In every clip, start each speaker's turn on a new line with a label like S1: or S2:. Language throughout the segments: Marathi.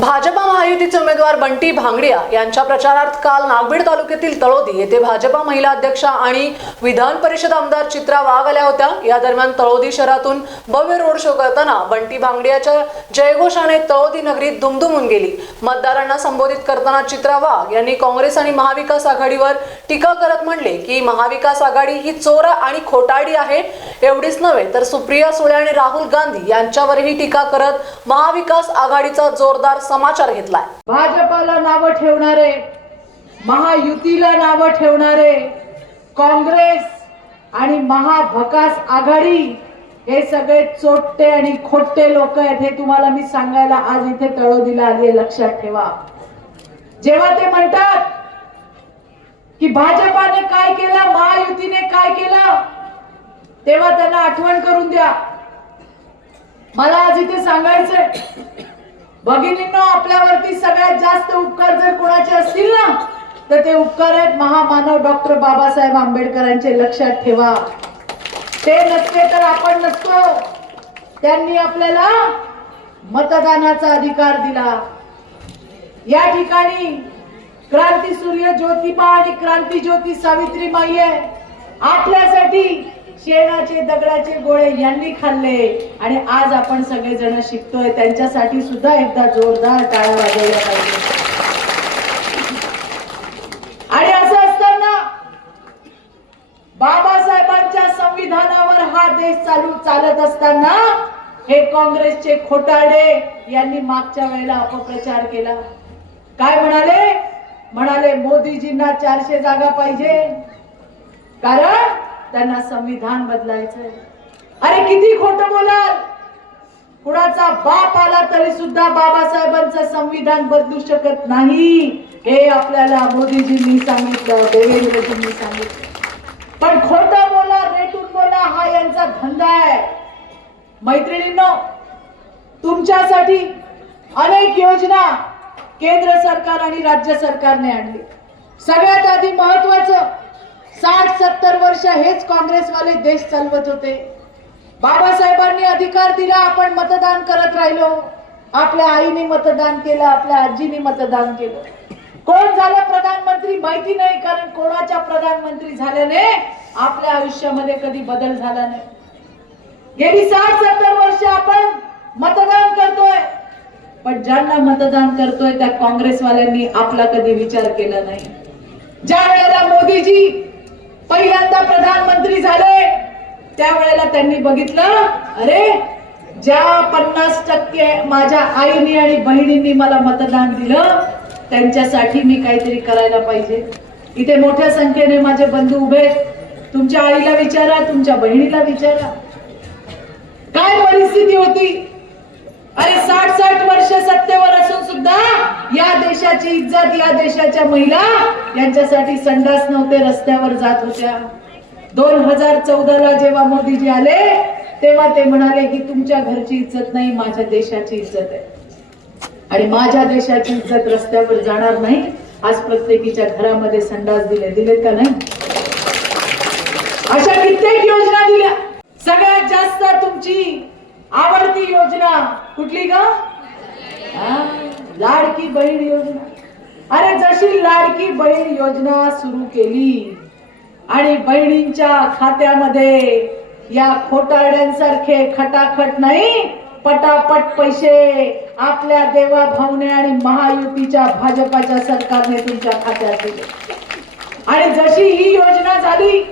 S1: भाजपा महायुतीचे उमेदवार बंटी भांगडिया यांच्या प्रचारार्थ काल नागभीड तालुक्यातील तळोदी येथे भाजपा महिला अध्यक्षा आणि विधान परिषद आमदार चित्रा वाघ आल्या होत्या. या दरम्यान तळोदी शहरातून भव्य रोड शो करताना बंटी भांगडियाच्या जयघोषाने तळोदी नगरीत दुमदुमून गेली. मतदारांना संबोधित करताना चित्रा वाघ यांनी काँग्रेस आणि महाविकास आघाडीवर टीका करत म्हणले की महाविकास आघाडी ही चोर आणि खोटाडी आहे. एवढीच नव्हे तर सुप्रिया सुळे आणि राहुल गांधी यांच्यावरही टीका करत महाविकास आघाडीचा जोरदार समाचार घेतला
S2: भाजपाला नावं ठेवणारे महायुतीला नावं ठेवणारे काँग्रेस आणि महाभकास आघाडी हे सगळे चोट्टे आणि खोट्टे लोक आहेत हे तुम्हाला मी सांगायला आज इथे तळोदीला आली आहे, लक्षात ठेवा. जेव्हा ते म्हणतात की भाजपाने काय केलं महायुतीने काय केलं तेव्हा त्यांना आठवण करून द्या. मला आज इथे सांगायचंय भगिनींनो आपल्यावरती सगळ्यात जास्त उपकार जर कोणाचे असतील ना तर ते उपकार आहेत महामानव डॉक्टर बाबासाहेब आंबेडकरांचे लक्षात ठेवा. ते नसते तर आपण नसतो. त्यांनी आपल्याला मतदानाचा अधिकार दिला. या ठिकाणी क्रांती सूर्य ज्योतिबा आणि क्रांती ज्योती सावित्रीबाई आहे. आपल्यासाठी शेणाचे दगडाचे गोळे यांनी खाल्ले. आणि आज आपण सगळेजण शिकतोय त्यांच्यासाठी सुद्धा एकदा जोरदार टाळ्या वाजवल्या पाहिजे. आणि असं असताना बाबासाहेबांच्या संविधानावर हा देश चालू चालत असताना हे काँग्रेसचे खोटाडे यांनी मागच्या वेळेला अपप्रचार केला. काय म्हणाले? म्हणाले मोदीजींना चारशे जागा पाहिजे. कारण त्यांना संविधान बदलायचंय. अरे किती खोट बोलाल? कुणाचा बाप आला तरी सुद्धा बाबासाहेबांचं संविधान बदलू शकत नाही. हे आपल्याला मोदीजींनी सांगितलं देवेंद्रजींनी सांगितलं. पण खोटं बोला रेटून बोला हा यांचा धंदा आहे. मैत्रिणींनो तुमच्यासाठी अनेक योजना केंद्र सरकार आणि राज्य सरकारने आणली. सगळ्यात आधी महत्वाचं साठ सत्तर वर्ष हेच काँग्रेसवाले देश चालवत होते. बाबासाहेबांनी अधिकार दिला आपण मतदान करत राहिलो. आपल्या आईने मतदान केलं आपल्या आजीने मतदान केलं. कोण झालं प्रधानमंत्री माहिती नाही कारण कोणाच्या प्रधानमंत्री झाल्याने आपल्या आयुष्यामध्ये कधी बदल झाला नाही. गेली साठ सत्तर वर्ष आपण मतदान करतोय. पण ज्यांना मतदान करतोय त्या काँग्रेसवाल्यांनी आपला कधी विचार केला नाही. ज्या वेळेला मोदीजी पहिल्यांदा प्रधानमंत्री झाले. त्यावेळेला त्यांनी बघितलं अरे ज्या पन्नास टक्के माझ्या आईने आणि बहिणींनी मला मतदान दिलं त्यांच्यासाठी मी काहीतरी करायला पाहिजे. इथे मोठ्या संख्येने माझे बंधू उभे आहेत. तुमच्या आईला विचारा तुमच्या बहिणीला विचारा. काय परिस्थिती होती? अरे साठ साठ वर्ष सत्तेवर असून सुद्धा या देशाची इज्जत या देशाच्या महिला यांच्यासाठी संडास नव्हते रस्त्यावर जात होत्या. दोन हजार चौदाला जेव्हा मोदीजी आले तेव्हा ते म्हणाले की तुमच्या घरची इज्जत नाही माझ्या देशाची इज्जत आहे. आणि माझ्या देशाची इज्जत रस्त्यावर जाणार नाही. आज प्रत्येकीच्या घरामध्ये संडास दिले दिलेत का नाही? अशा कित्येक योजना दिल्या. सगळ्यात जास्त तुमची आवडती योजना कुठली ग? लाडकी बहीण योजना. अरे जशी लाडकी बहीण योजना सुरू केली आणि बहिणींच्या खात्यामध्ये या खोटारड्यांसारखे खटाखट नाही पटापट पैसे आपल्या देवा भावने आणि महायुतीच्या भाजपाच्या सरकारने तुमच्या खात्यात दिले. आणि जशी ही योजना झाली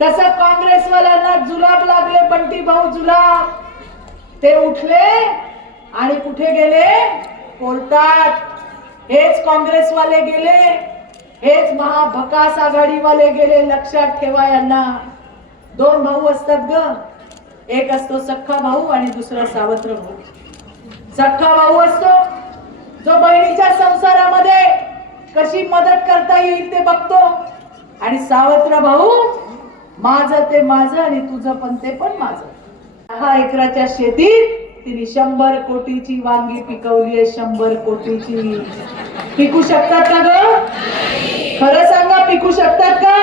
S2: तसं काँग्रेसवाल्यांना जुलाब लागले बंटी भाऊ जुलाब. ते उठले आणि कुठे गेले? कोर्टात. हेच काँग्रेसवाले गेले हेच महाभकास आघाडीवाले गेले लक्षात ठेवा यांना. दोन भाऊ असतात ग. एक असतो सख्खा भाऊ आणि दुसरा सावत्र भाऊ. सख्खा भाऊ असतो जो बहिणीच्या संसारामध्ये कशी मदत करता येईल ते बघतो. आणि सावत्र भाऊ माझं ते माझं आणि तुझं पण ते पण माझं. दहा एकराच्या शेतीत तिने शंभर कोटीची वांगी पिकवली आहे शंभर कोटीची. पिकू शकतात का ग? खरं सांगा पिकू शकतात का?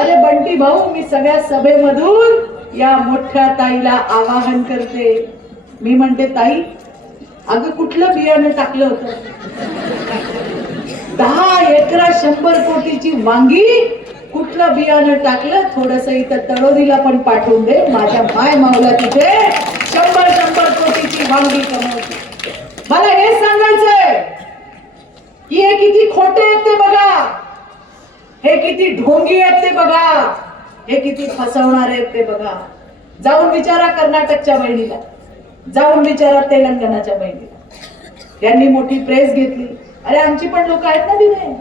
S2: अरे बंटी भाऊ मी सगळ्या सभेमधून या मोठ्या ताईला आवाहन करते. मी म्हणते ताई अगं कुठलं बियाणं टाकलं होतं? दहा एकरा शंभर कोटीची वांगी? कुठलं बियाणं टाकलं? थोडस इथं तळोदीला पण पाठवून दे माझ्या माय मावला तिथे. शंभर शंभर कोटीची भांडी कमवते मला हे सांगायचंय की हे किती खोटे आहेत ते बघा. हे किती ढोंगी आहेत ते बघा. हे किती फसवणार आहेत ते बघा. जाऊन विचारा कर्नाटकच्या बहिणीला. जाऊन विचारा तेलंगणाच्या बहिणीला. त्यांनी मोठी प्रेस घेतली. अरे आमची पण लोक आहेत ना तिथे?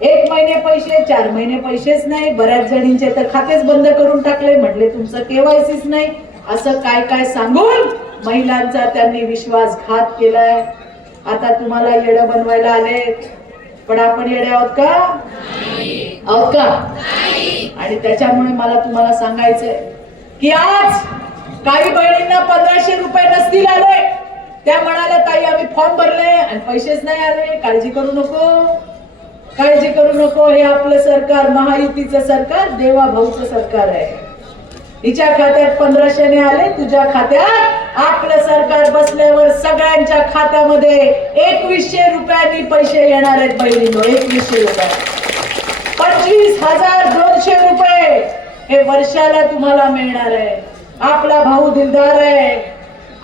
S2: एक महिने पैसे चार महिने पैसेच नाही. बऱ्याच जणींचे तर खातेच बंद करून टाकले. म्हटले तुमचं केवायसीच नाही. असं काय काय सांगून महिलांचा त्यांनी विश्वासघात केलाय? आता तुम्हाला येडं बनवायला आले पण आपण येडे आहोत का? आहोत का? आणि त्याच्यामुळे मला तुम्हाला सांगायचंय की आज काही बहिणींना पंधराशे रुपये नसतील आले. त्या म्हणाल्या ताई आम्ही फॉर्म भरले आणि पैसेच नाही आले. काळजी करू नको. काळजी करू नको. हे आपलं सरकार महायुतीचं सरकार देवा भाऊचं सरकार आहे. हिच्या खात्यात पंधराशेने आले तुझ्या खात्यात आपलं सरकार बसल्यावर सगळ्यांच्या खात्यामध्ये एकवीसशे रुपयांनी पैसे येणार आहेत बहिणींनो एकवीसशे रुपये. पंचवीस हजार दोनशे रुपये हे वर्षाला तुम्हाला मिळणार आहे. आपला भाऊ दिलदार आहे.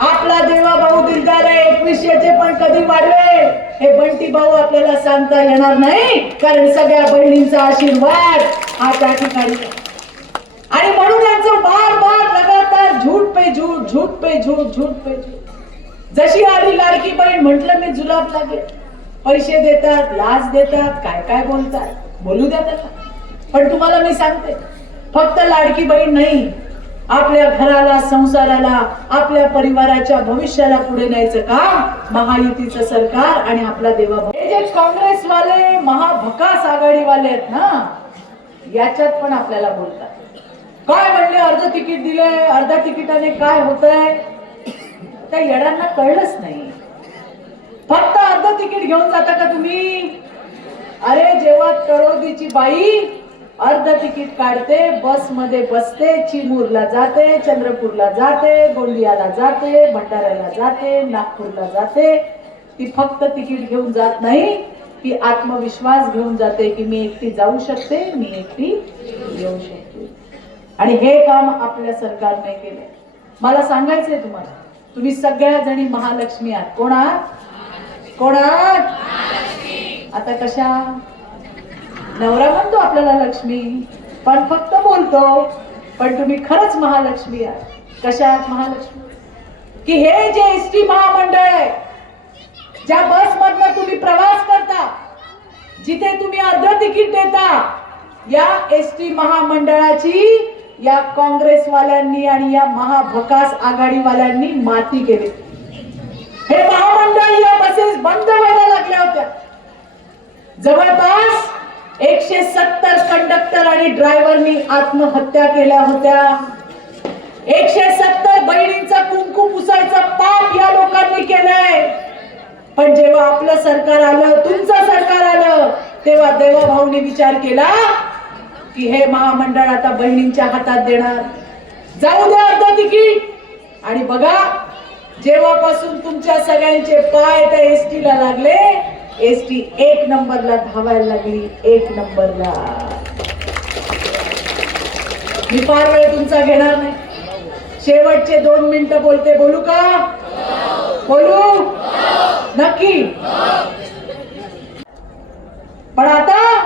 S2: आपला देवा भाऊ दिलदार आहे. एकवीसशेचे पण कधी वाढले? हे बंटी भाऊ आपल्याला सांगता येणार नाही कारण सगळ्या बहिणींचा आशीर्वाद हा त्या ठिकाणी पे झूठ झूठ पे झूठ झूठ पे झूठ. जशी आली लाडकी बहीण म्हटलं मी जुलाब लागेल. पैसे देतात लाच देतात काय काय बोलतात? बोलू द्या त्याला. पण तुम्हाला मी सांगते फक्त लाडकी बहीण नाही आपल्या घराला संसाराला आपल्या परिवाराच्या भविष्याला पुढे न्यायचं का महायुतीचं सरकार आणि आपला देवा हे जे काँग्रेसवाले महाभकास आघाडीवाले आहेत ना याच्यात पण आपल्याला बोलतात. काय म्हणले? अर्ध तिकीट दिले अर्धा तिकिटाने काय होतंय? त्या येड्यांना कळलंच नाही. फक्त अर्ध तिकीट घेऊन जाता का तुम्ही? अरे जेव्हा तळोदीची बाई अर्ध तिकीट काढते बसमध्ये बसते चिमूरला जाते चंद्रपूरला जाते गोंदियाला जाते भंडाऱ्याला जाते नागपूरला जाते. ती फक्त तिकीट घेऊन जात नाही. ती आत्मविश्वास घेऊन जाते की मी एकटी जाऊ शकते मी एकटी येऊ शकते. आणि हे काम आपल्या सरकारने केलं. मला सांगायचंय तुम्हाला तुम्ही सगळ्या जणी महालक्ष्मी आहात. कोण आहात? कोण आहात? आता कशा? नवरा म्हणतो आपल्याला लक्ष्मी पण फक्त बोलतो पण तुम्ही खरंच महालक्ष्मी आहात. कशा आहात महालक्ष्मी? की हे जे एस टी महामंडळ आहे ज्या बस मधनं तुम्ही प्रवास करता जिथे तुम्ही अर्ध तिकीट देता या एस टी महामंडळाची या काँग्रेसवाल्यांनी आणि या महाभकास आघाडीवाल्यांनी माती केली. हे महामंडळ या बसेस बंद व्हायला लागल्या होत्या. जवळपास एकशे सत्तर कंडक्टर आणि ड्रायव्हरनी आत्महत्या केल्या होत्या. एकशे सत्तर बहिणींचा कुंकू पुसायचा पाप या लोकांनी केलंय. पण जेव्हा आपलं सरकार आलं तुमचं सरकार आलं तेव्हा देवाभाऊनी विचार केला की हे महामंडळ आता बहिणींच्या हातात देणार. जाऊ द्या अर्ध तिकीट. आणि बघा जेव्हापासून तुमच्या सगळ्यांचे पाय त्या एस टी ला लागले एस टी एक नंबरला धावायला लागली एक नंबरला. मी फार वेळ तुमचा घेणार नाही. शेवटचे दोन मिनिटं बोलते बोलू का? बोलू? नक्की. पण आता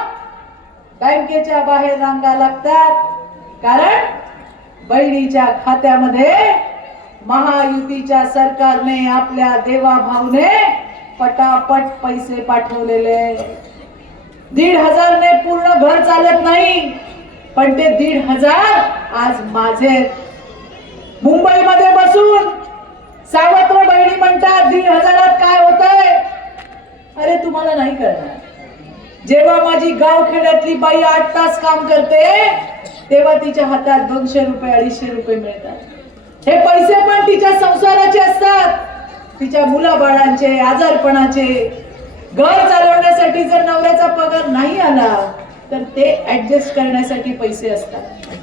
S2: बँकेच्या बाहेर रांगा लागतात. कारण बहिणीच्या खात्यामध्ये महायुतीच्या सरकारने आपल्या देवाभाऊने पटापट पैसे पाठवलेले. दीड हजारने पूर्ण घर चालत नाही. पण ते दीड हजार आज माझे मुंबईमध्ये बसून सावत्र बहिणी म्हणतात दीड हजारात काय होतंय? अरे तुम्हाला नाही करणार जेव्हा माझी गावखेड्यातली बाई आठ तास काम करते तेव्हा तिच्या हातात दोनशे रुपये अडीचशे रुपये मिळतात. हे पैसे पण तिच्या संसाराचे असतात. तिच्या मुलाबाळांचे आजारपणाचे. घर चालवण्यासाठी जर नवऱ्याचा पगार नाही आला तर ते ऍडजस्ट करण्यासाठी पैसे असतात.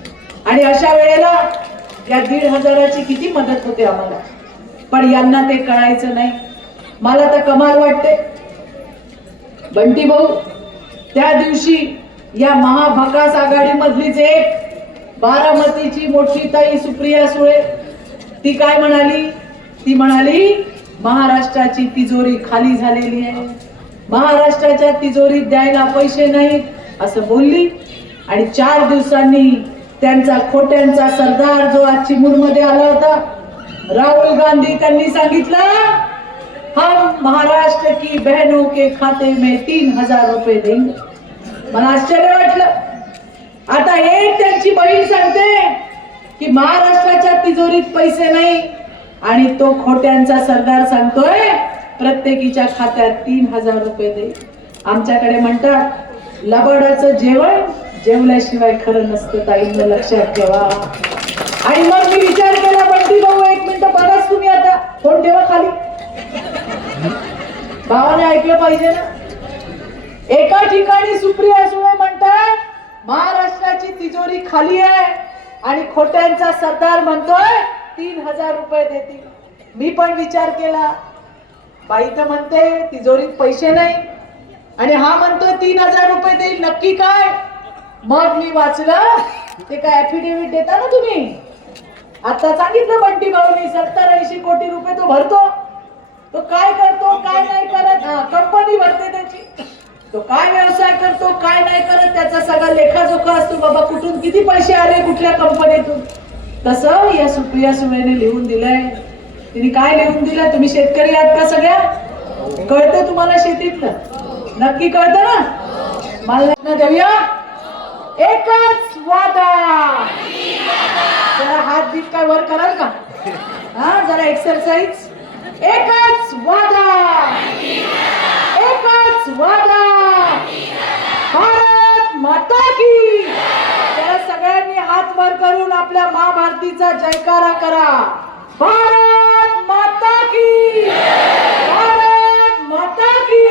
S2: आणि अशा वेळेला या दीड हजाराची किती मदत होते आम्हाला. पण यांना ते कळायचं नाही. मला तर कमाल वाटते. बंटी भाऊ त्या दिवशी या महाभकास आघाडी मधलीच एक बारामतीची मोठी ताई सुप्रिया सुळे ती काय म्हणाली? ती म्हणाली महाराष्ट्राची तिजोरी खाली झालेली आहे. महाराष्ट्राच्या तिजोरीत द्यायला पैसे नाहीत असं बोलली. आणि चार दिवसांनी त्यांचा खोट्यांचा सरदार जो आज चिमूरमध्ये आला होता राहुल गांधी त्यांनी सांगितलं हम महाराष्ट्र की बहनों के खाते में तीन हजार रुपये देंगे। मला आश्चर्य वाटलं। आता एक त्यांची बहीण सांगते की महाराष्ट्राच्या तिजोरीत पैसे नाही आणि तो खोट्यांचा सरदार सांगतोय प्रत्येकीच्या खात्यात तीन हजार रुपये दे. आमच्याकडे म्हणतात लबाडाचं जेवण जेवल्याशिवाय खरं नसतं ताईंना लक्षात ठेवा. आणि मग मी विचार केला बंटी भाऊ एक मिनिट बघाच तुम्ही आता फोन ठेवा खाली भावाने ऐकलं पाहिजे ना? एका ठिकाणी सुप्रिया सुळे म्हणतात महाराष्ट्राची तिजोरी खाली आहे आणि खोट्यांचा सरदार म्हणतोय तीन हजार रुपये देतील. मी पण विचार केला. बाई तर म्हणते तिजोरीत पैसे नाही. आणि हा म्हणतोय तीन हजार रुपये देईल नक्की काय? मग मी वाचलं ते काय ऍफिडेव्हिट देता ना तुम्ही? आता सांगितलं बंटी भाऊनी सत्तर ऐंशी कोटी रुपये तो भरतो. तो काय करतो काय नाही करत? हा कंपनी भरते त्याची. तो काय व्यवसाय करतो काय नाही करत त्याचा सगळा लेखाजोखा असतो. बाबा कुठून किती पैसे आले कुठल्या कंपनीतून? तसं या सुप्रिया सुळेने लिहून दिलंय. तिने काय लिहून दिलं? तुम्ही शेतकरी आहात का सगळ्या? कळतं तुम्हाला शेतीतलं? नक्की कळतं ना? मला देऊया. एकच वादा. जरा हात बीत काय वर कराल का? हा जरा एक्सरसाइज एकच वादा. एकच वादा. भारत माता की. जरा सगळ्यांनी हात वर करून आपल्या महाभारतीचा जयकारा करा. भारत माता की भारत माता की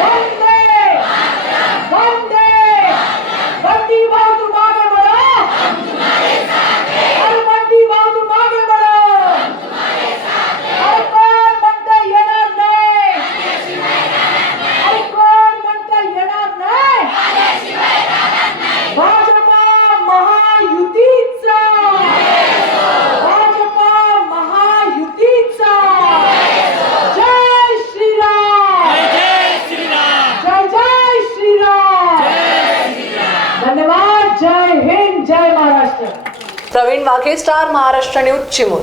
S2: वंदे वंदे बंटी भाऊ तुम आगे बढ़ो अरे बंटी भाऊ तुम आगे बढ़ो अरे कोण म्हणतं येणार नाही अरे कोण म्हणतं येणार नाही भाजपा महायुतीचा भाजपा महायुतीचा जय श्रीराम
S3: जय श्रीराम
S2: जय जय श्रीराम धन्यवाद जय हिंद जय महाराष्ट्र
S1: प्रवीण वाघे स्टार महाराष्ट्र न्यूज चिमूर